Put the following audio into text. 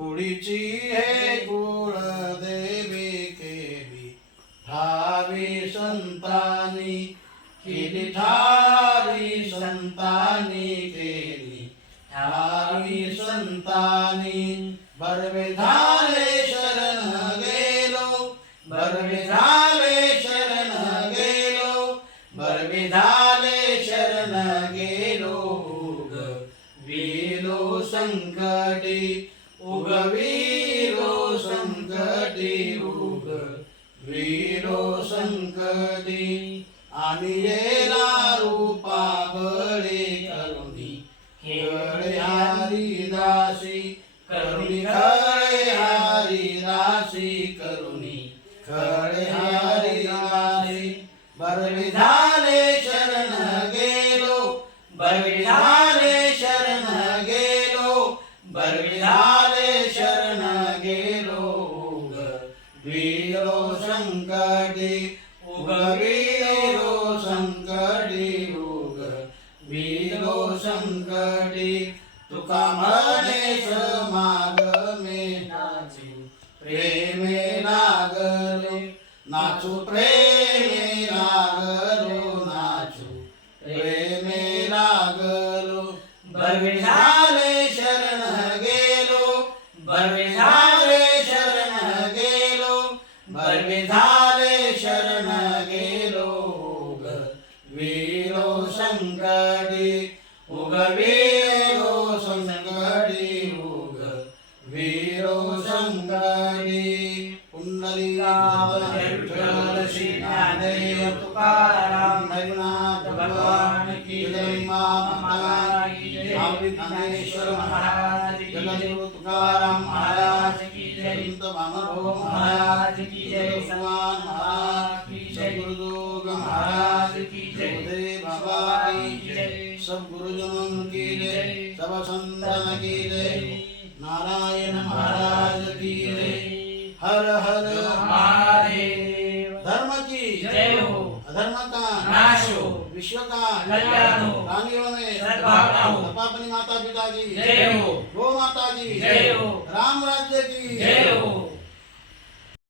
कुडीची हे कुळ देवी केली ठावी संतानी केली ठावी संतानी केली ठावी संतानी बरवे झाले शरण गेलो. बरवे झाले शरण गेलो. बरवे झाले शरण गेलो. गेलो संकटी वीरो संकटी उग वीरो संकटी आणि येला रूपा बळे करुणी खेळे हरिदासी करुणी खळे हरिदासी करुणी खळे हरिदासी बरवी झाले शरण गेलो बरविधा संकटी उग संकटी उग वीरो संकटी तुका म्हणे समाग मे नाचू प्रेमे लागलो नाचू प्रेमे लागलो नाचू प्रेमे नागलो बरवे शरण गेलो बरवे की जय माता की जय माऊली ज्ञानेश्वर महाराज की जय जगद्गुरु तुकाराम महाराज की जय संत वामनभाऊ महाराज की जय भगवान महाराज की जय गुरुदोग महाराज की जय गुरुदेव बाबा की जय। सब गुरुजनों की जय। सब संतन की जय। नारायण महाराज की जय। हर हर महादेव। धर्म की जय हो। अधर्म का नाश हो। विश्व का कल्याण हो। प्राणियों में सद्भावना हो। माता पिता की। जय हो। गो माता की। जय हो। राम राज्य की।